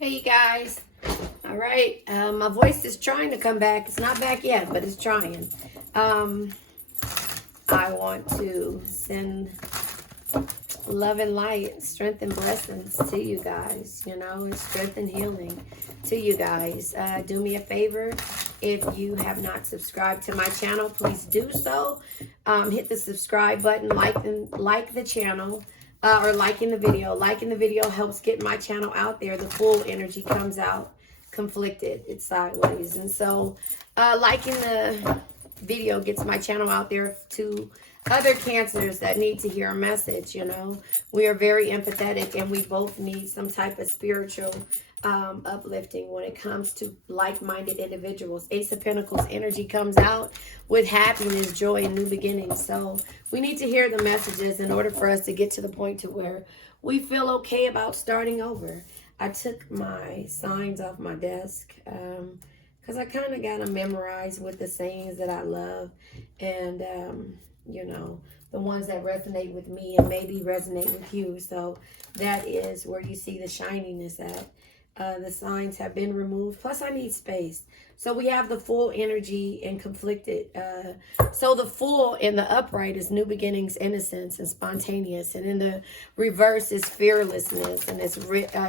Hey, you guys. All right. My voice is trying to come back. It's not back yet, but it's trying. I want to send love and light, strength and blessings to you guys, and strength and healing to you guys. Do me a favor. If you have not subscribed to my channel, please do so. Hit the subscribe button, like the channel. Or liking the video. Liking the video helps get my channel out there. The full energy comes out conflicted. It's sideways. And so liking the video gets my channel out there to other Cancers that need to hear a message. We are very empathetic and we both need some type of spiritual uplifting when it comes to like-minded individuals. Ace of Pentacles energy comes out with happiness, joy, and new beginnings. So we need to hear the messages in order for us to get to the point to where we feel okay about starting over. I took my signs off my desk because I kind of got them memorized with the sayings that I love, and the ones that resonate with me and maybe resonate with you. So that is where you see the shininess at. The signs have been removed. Plus, I need space. So we have the full energy and conflicted. So the full in the upright is new beginnings, innocence, and spontaneous. And in the reverse is fearlessness, and it's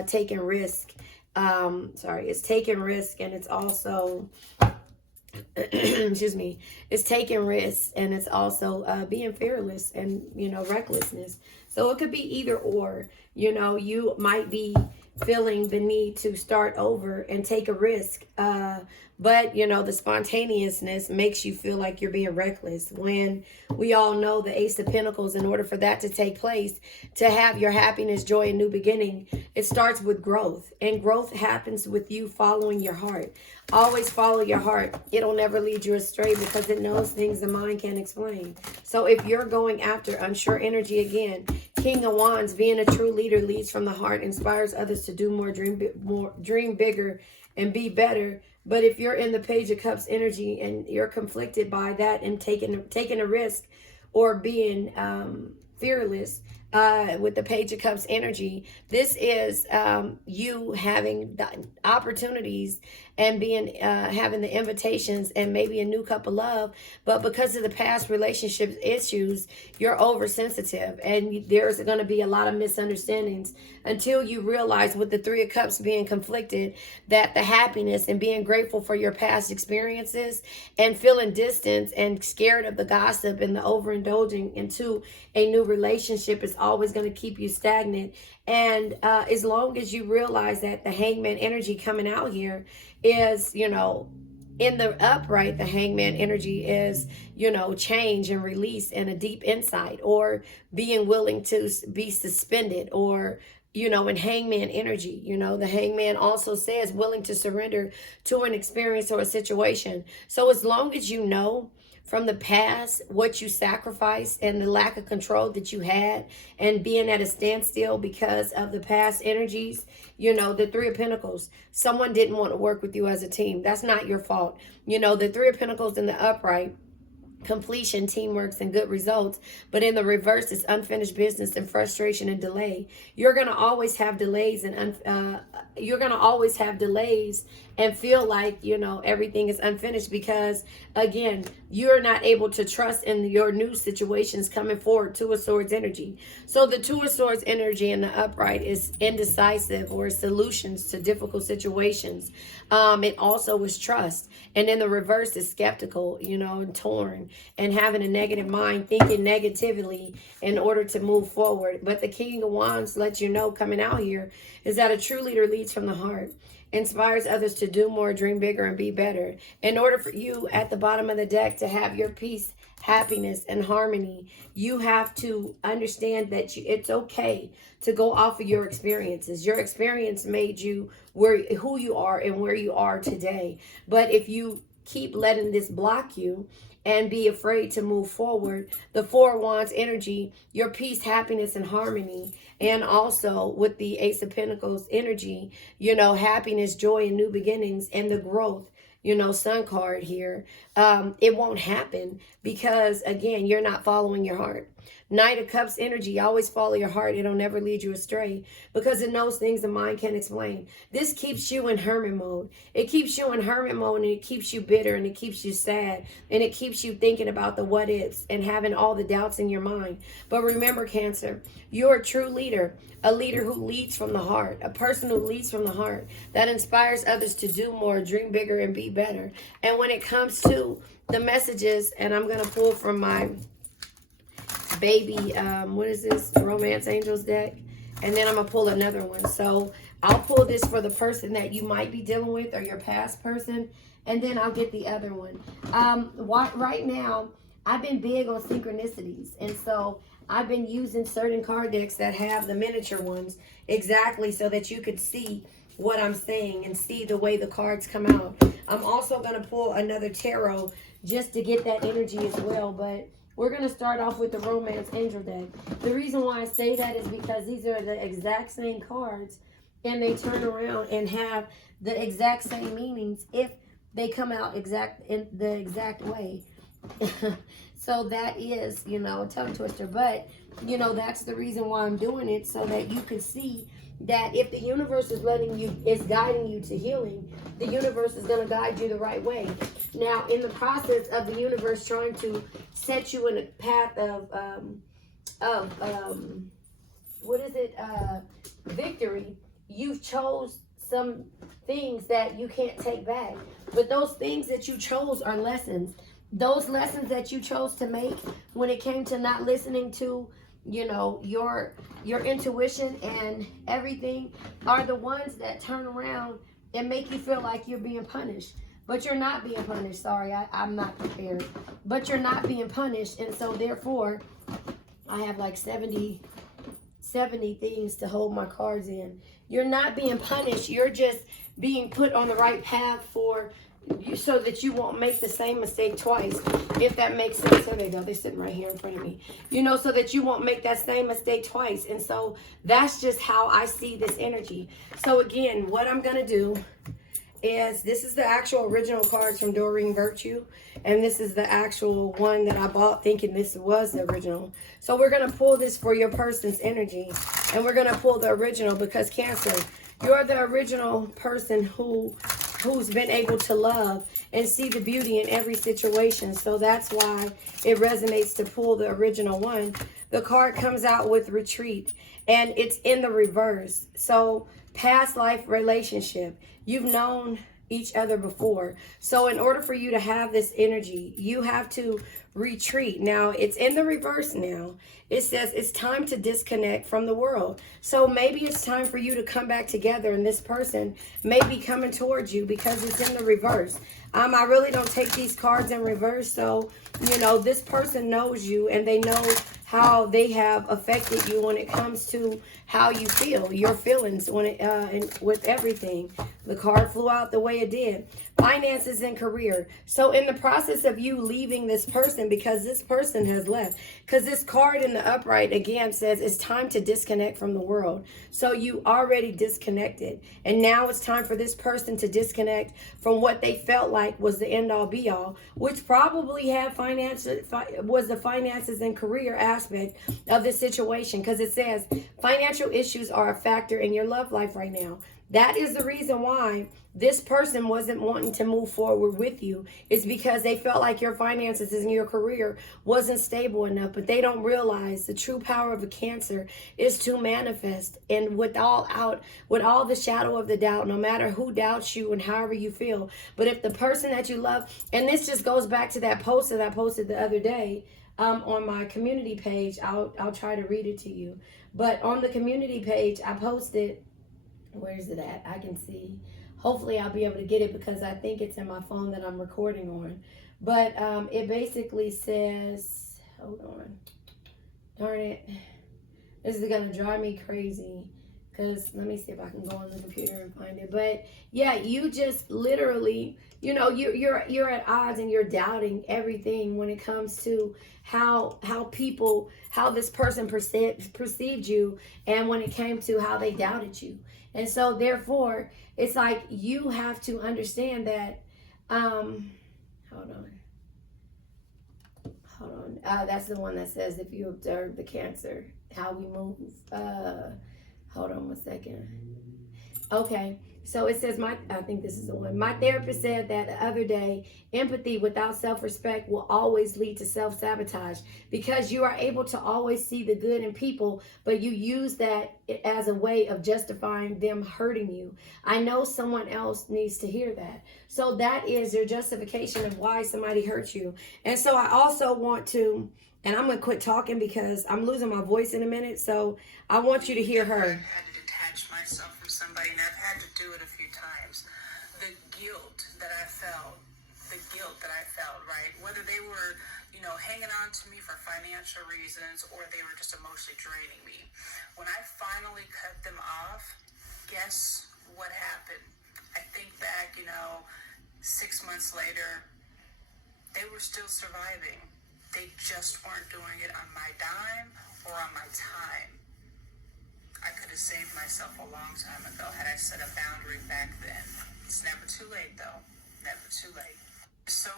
taking risk. It's taking risk, and it's also... excuse me, it's taking risks, and it's also being fearless and recklessness. So it could be either or. You might be feeling the need to start over and take a risk, but the spontaneousness makes you feel like you're being reckless, when we all know the Ace of Pentacles, in order for that to take place, to have your happiness, joy, and new beginning, it starts with growth, and growth happens with you following your heart. Always follow your heart. It'll never lead you astray because it knows things the mind can't explain. So if you're going after unsure energy, again, King of Wands, being a true leader leads from the heart, inspires others to do more, dream bigger, and be better. But if you're in the Page of Cups energy and you're conflicted by that and taking a risk or being fearless, with the Page of Cups energy, this is you having the opportunities and being having the invitations and maybe a new cup of love, but because of the past relationship issues, you're oversensitive, and there's going to be a lot of misunderstandings until you realize, with the Three of Cups being conflicted, that the happiness and being grateful for your past experiences and feeling distance and scared of the gossip and the overindulging into a new relationship is always going to keep you stagnant. And as long as you realize that the Hangman energy coming out here is, in the upright, the Hangman energy is, change and release and a deep insight, or being willing to be suspended, or in Hangman energy, the Hangman also says willing to surrender to an experience or a situation. So as long as you know from the past what you sacrificed and the lack of control that you had, and being at a standstill because of the past energies, the Three of Pentacles, someone didn't want to work with you as a team. That's not your fault. The Three of Pentacles in the upright, completion, teamwork, and good results, but in the reverse is unfinished business and frustration and delay. You're going to always have delays, and and feel like everything is unfinished, because again, you're not able to trust in your new situations coming forward. Two of Swords energy. So the Two of Swords energy in the upright is indecisive, or solutions to difficult situations. It also is trust, and in the reverse is skeptical, and torn, and having a negative mind, thinking negatively in order to move forward. But the King of Wands lets you know, coming out here, is that a true leader leads from the heart, inspires others to do more, dream bigger, and be better. In order for you at the bottom of the deck to have your peace, happiness, and harmony, you have to understand that it's okay to go off of your experiences. Your experience made you who you are and where you are today. But if you keep letting this block you and be afraid to move forward, the Four of Wands energy, your peace, happiness, and harmony, and also with the Ace of Pentacles energy, happiness, joy, and new beginnings, and the growth, Sun card here, it won't happen because, again, you're not following your heart. Knight of Cups energy, always follow your heart. It'll never lead you astray because it knows things the mind can't explain. This keeps you in hermit mode. It keeps you in hermit mode, and it keeps you bitter, and it keeps you sad, and it keeps you thinking about the what ifs and having all the doubts in your mind. But remember, Cancer, you're a true leader, a leader who leads from the heart, a person who leads from the heart that inspires others to do more, dream bigger, and be better. And when it comes to the messages, and I'm going to pull from my baby, what is this, Romance Angels deck, and then I'm gonna pull another one. So I'll pull this for the person that you might be dealing with, or your past person, and then I'll get the other one. Right now I've been big on synchronicities, and so I've been using certain card decks that have the miniature ones exactly so that you could see what I'm saying and see the way the cards come out. I'm also going to pull another tarot just to get that energy as well, but we're going to start off with the Romance Angel deck. The reason why I say that is because these are the exact same cards, and they turn around and have the exact same meanings if they come out in the exact way. So that is, you know, a tongue twister, but you know, that's the reason why I'm doing it, so that you can see that if the universe is guiding you to healing, the universe is going to guide you the right way. Now, in the process of the universe trying to set you in a path of victory, you've chose some things that you can't take back. But those things that you chose are lessons. Those lessons that you chose to make when it came to not listening to, you know, your intuition and everything are the ones that turn around and make you feel like you're being punished. But you're not being punished. Sorry, I'm not prepared. But you're not being punished. And so therefore, I have like 70 things to hold my cards in. You're not being punished. You're just being put on the right path so that you won't make the same mistake twice, if that makes sense. There they go. They're sitting right here in front of me. You know, so that you won't make that same mistake twice. And so that's just how I see this energy. So again, what I'm going to do is, this is the actual original cards from Doreen Virtue, and this is the actual one that I bought thinking this was the original. So we're going to pull this for your person's energy, and we're going to pull the original because Cancer, you're the original person who's been able to love and see the beauty in every situation. So that's why it resonates to pull the original one. The card comes out with retreat, and it's in the reverse. So past life relationship, you've known each other before. So in order for you to have this energy, you have to retreat. Now it's in the reverse now. It says it's time to disconnect from the world. So maybe it's time for you to come back together, and this person may be coming towards you because it's in the reverse. I really don't take these cards in reverse. So, you know, this person knows you, and they know how they have affected you when it comes to how you feel, your feelings when it with everything. The card flew out the way it did. Finances and career. So in the process of you leaving this person, because this person has left, because this card in the upright again says it's time to disconnect from the world. So you already disconnected, and now it's time for this person to disconnect from what they felt like was the end all be all, which probably had was the finances and career aspect of the situation, because it says financial issues are a factor in your love life right now. That is the reason why this person wasn't wanting to move forward with you, is because they felt like your finances and your career wasn't stable enough. But they don't realize the true power of a Cancer is to manifest, and with all the shadow of the doubt, no matter who doubts you and however you feel. But if the person that you love, and this just goes back to that post that I posted the other day on my community page. I'll try to read it to you. But on the community page, I posted, where is it at? I can see. Hopefully I'll be able to get it because I think it's in my phone that I'm recording on. But it basically says, hold on. Darn it. This is going to drive me crazy. Because let me see if I can go on the computer and find it. But yeah, you just literally, you know, you're at odds, and you're doubting everything when it comes to how this person perceived you, and when it came to how they doubted you. And so therefore, it's like you have to understand that, hold hold on. That's the one that says if you observe the Cancer, how we move. Hold on 1 second. Okay. So it says, I think this is the one. My therapist said that the other day, empathy without self-respect will always lead to self-sabotage because you are able to always see the good in people, but you use that as a way of justifying them hurting you. I know someone else needs to hear that. So that is your justification of why somebody hurt you. And so I also want to, and I'm going to quit talking because I'm losing my voice in a minute. So I want you to hear her. Myself from somebody, and I've had to do it a few times. The guilt that I felt, right? Whether they were, hanging on to me for financial reasons or they were just emotionally draining me. When I finally cut them off, guess what happened? I think back, 6 months later, they were still surviving. They just weren't doing it on my dime or on my time. I could have saved myself a long time ago had I set a boundary back then. It's never too late, though. Never too late. So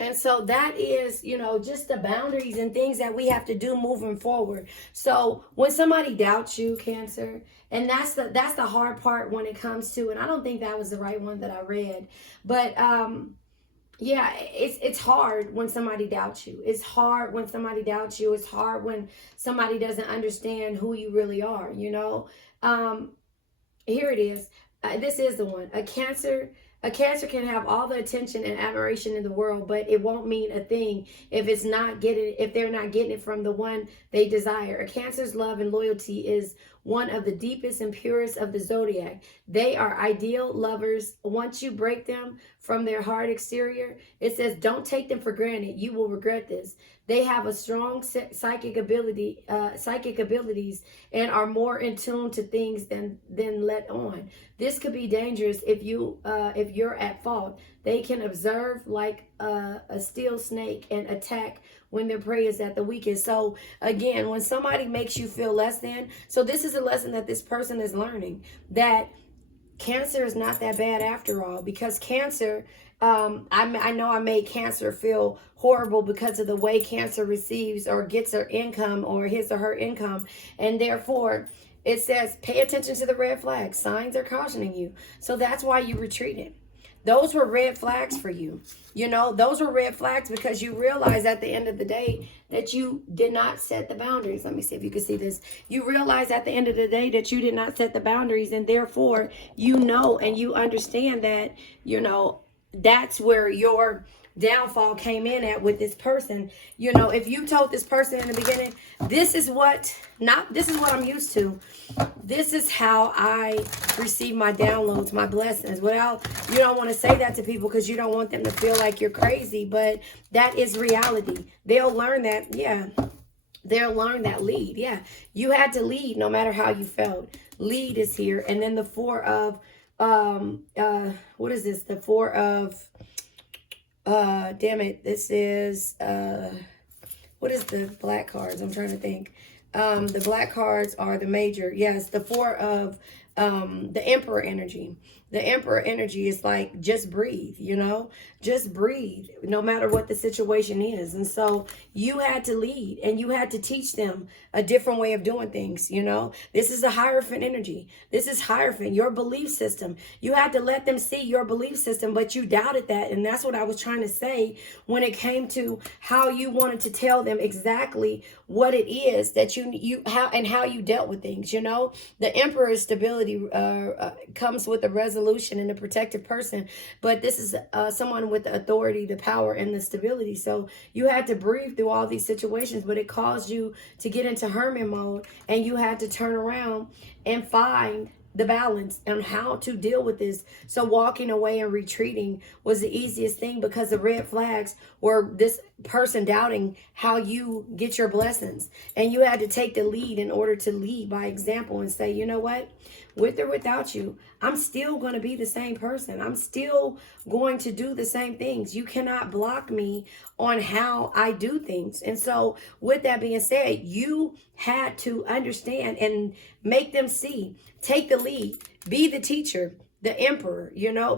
and so that is, just the boundaries and things that we have to do moving forward. So when somebody doubts you, Cancer, and that's the hard part when it comes to, and I don't think that was the right one that I read, but yeah, it's hard when somebody doubts you. It's hard when somebody doubts you. It's hard when somebody doesn't understand who you really are, Here it is. This is the one. A Cancer can have all the attention and admiration in the world, but it won't mean a thing if they're not getting it from the one they desire. A Cancer's love and loyalty is one of the deepest and purest of the Zodiac. They are ideal lovers. Once you break them from their hard exterior, it says, don't take them for granted. You will regret this. They have a strong psychic abilities, and are more in tune to things than let on. This could be dangerous if you're at fault. They can observe like a steel snake and attack when their prey is at the weakest. So again, when somebody makes you feel less than, so this is a lesson that this person is learning, that Cancer is not that bad after all, because Cancer, I know I made Cancer feel horrible because of the way Cancer receives or gets her income or his or her income. And therefore, it says, pay attention to the red flags. Signs are cautioning you. So that's why you retreated. Those were red flags for you. Those were red flags because you realize at the end of the day that you did not set the boundaries. Let me see if you can see this. You realize at the end of the day that you did not set the boundaries, and therefore and you understand that, that's where your downfall came in at with this person. If you told this person in the beginning, this is what I'm used to. This is how I receive my downloads, my blessings. You don't want to say that to people because you don't want them to feel like you're crazy, but that is reality. They'll learn that. Yeah. They'll learn that lead. Yeah. You had to lead no matter how you felt. Lead is here. And then the 4 of, what is this? The 4 of, damn it. This is, what is the black cards? I'm trying to think. The black cards are the major. Yes, the 4 of the Emperor energy. The Emperor energy is like, just breathe, just breathe no matter what the situation is. And so you had to lead and you had to teach them a different way of doing things. This is a Hierophant energy. This is Hierophant, your belief system. You had to let them see your belief system, but you doubted that. And that's what I was trying to say when it came to how you wanted to tell them exactly what it is that how you dealt with things. The Emperor's stability comes with a resolution and a protective person, but this is someone with the authority, the power, and the stability. So you had to breathe through all these situations, but it caused you to get into hermit mode, and you had to turn around and find the balance and how to deal with this. So walking away and retreating was the easiest thing because the red flags were this person doubting how you get your blessings. And you had to take the lead in order to lead by example and say, you know what? With or without you, I'm still going to be the same person. I'm still going to do the same things. You cannot block me on how I do things. And so with that being said, you had to understand and make them see, take the lead, be the teacher, the emperor,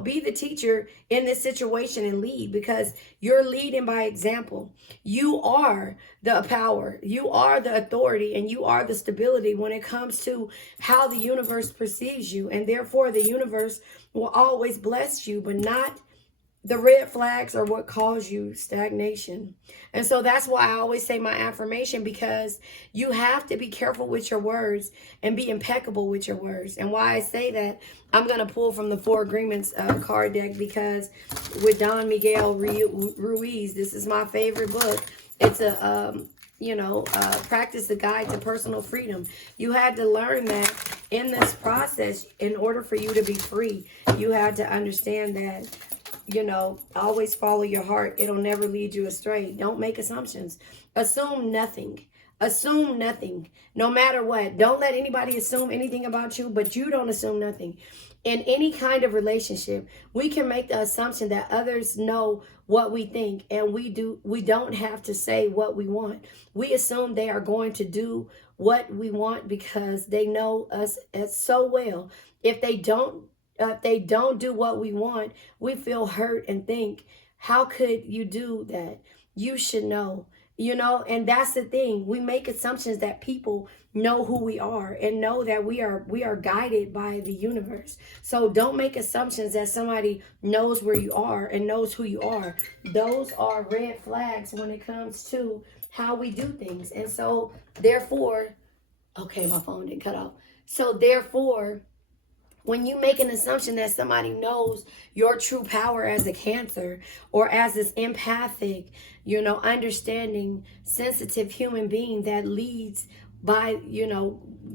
be the teacher in this situation and lead, because you're leading by example. You are the power, you are the authority, and you are the stability when it comes to how the universe perceives you. And therefore, the universe will always bless you, but not the red flags are what cause you stagnation. And so that's why I always say my affirmation, because you have to be careful with your words and be impeccable with your words. And why I say that, I'm going to pull from the Four Agreements card deck, because with Don Miguel Ruiz, this is my favorite book. It's a, practice the guide to personal freedom. You had to learn that in this process, in order for you to be free, you had to understand that, always follow your heart. It'll never lead you astray. Don't make assumptions. Assume nothing. Assume nothing. No matter what. Don't let anybody assume anything about you, but you don't assume nothing. In any kind of relationship, we can make the assumption that others know what we think, and we don't have to say what we want. We assume they are going to do what we want because they know us as so well. If they don't do what we want, we feel hurt and think, how could you do that? You should know, and that's the thing. We make assumptions that people know who we are and know that we are guided by the universe. So don't make assumptions that somebody knows where you are and knows who you are. Those are red flags when it comes to how we do things. And so therefore, okay, my phone didn't cut off. So therefore, when you make an assumption that somebody knows your true power as a Cancer, or as this empathic, understanding, sensitive human being that leads by,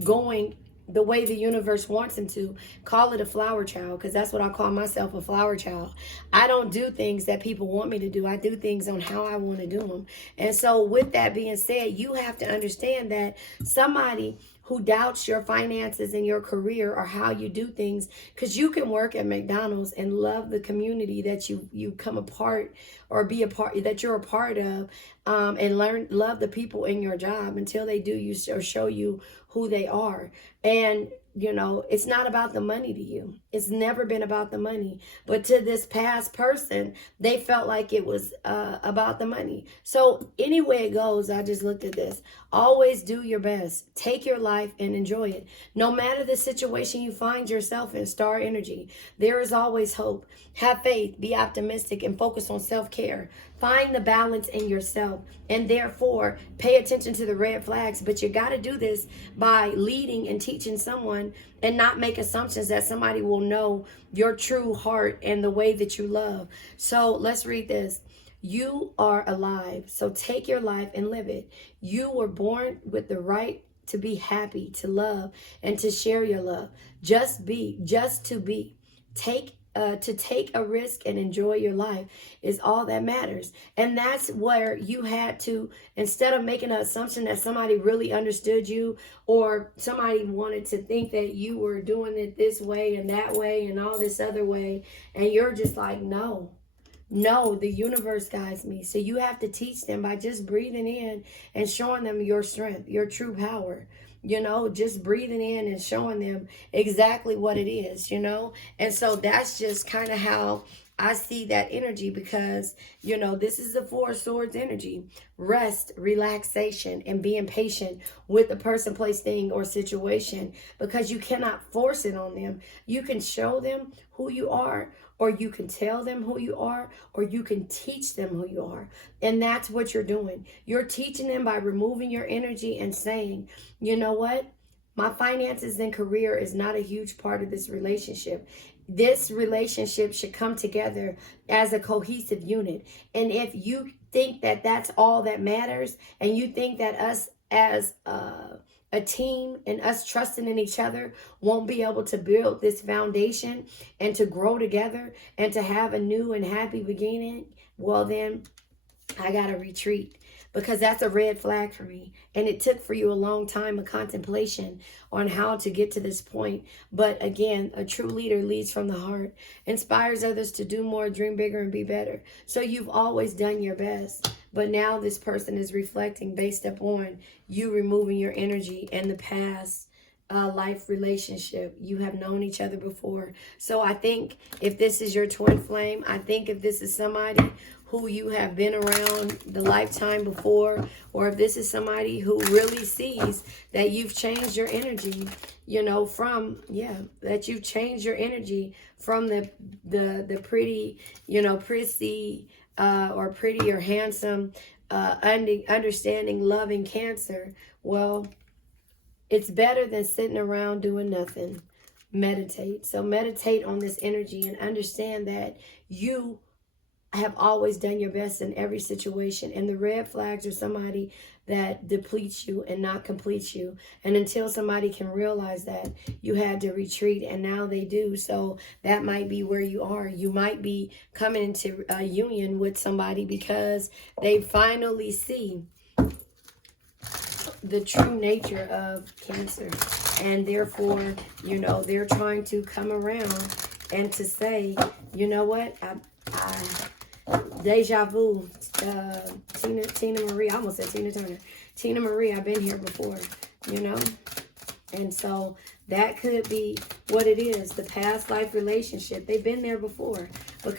going the way the universe wants him to, call it a flower child, because that's what I call myself, a flower child. I don't do things that people want me to do. I do things on how I want to do them. And so with that being said, you have to understand that somebody who doubts your finances and your career or how you do things, because you can work at McDonald's and love the community that you come a part, or be a part, that you're a part of, and love the people in your job until they do you or show you who they are. And it's not about the money to you. It's never been about the money. But to this past person, they felt like it was about the money. So anyway it goes, I just looked at this. Always do your best. Take your life and enjoy it. No matter the situation you find yourself in, star energy, there is always hope. Have faith, be optimistic, and focus on self-care. Find the balance in yourself, and therefore pay attention to the red flags. But you got to do this by leading and teaching someone, and not make assumptions that somebody will know your true heart and the way that you love. So let's read this. You are alive, so take your life and live it. You were born with the right to be happy, to love, and to share your love. Just to be. To take a risk and enjoy your life is all that matters. And that's where you had to, instead of making an assumption that somebody really understood you, or somebody wanted to think that you were doing it this way and that way and all this other way, and you're just like, no, the universe guides me. So you have to teach them by just breathing in and showing them your strength, your true power. Just breathing in and showing them exactly what it is, And so that's just kind of how I see that energy, because, this is the Four Swords energy. Rest, relaxation, and being patient with the person, place, thing, or situation, because you cannot force it on them. You can show them who you are, or you can tell them who you are, or you can teach them who you are. And that's what you're doing. You're teaching them by removing your energy and saying, you know what? My finances and career is not a huge part of this relationship. This relationship should come together as a cohesive unit. And if you think that that's all that matters, and you think that us as a team and us trusting in each other won't be able to build this foundation and to grow together and to have a new and happy beginning, well then I gotta retreat, because that's a red flag for me. And it took for you a long time of contemplation on how to get to this point. But again, a true leader leads from the heart, inspires others to do more, dream bigger, and be better. So you've always done your best. But now this person is reflecting based upon you removing your energy and the past life relationship. You have known each other before. So I think if this is your twin flame, I think if this is somebody who you have been around the lifetime before, or if this is somebody who really sees that you've changed your energy, you know, from, that you've changed your energy from the pretty, you know, prissy, or pretty or handsome, understanding, loving Cancer. Well, it's better than sitting around doing nothing. Meditate. So meditate on this energy and understand that you have always done your best in every situation. And the red flags are somebody that depletes you and not completes you. And until somebody can realize that, you had to retreat, and now they do. So that might be where you are. You might be coming into a union with somebody because they finally see the true nature of Cancer, and therefore, you know, they're trying to come around and to say, you know what, I deja vu, Tina Marie, I almost said Tina Turner, Tina Marie, I've been here before, you know. And so that could be what it is, the past life relationship. They've been there before, because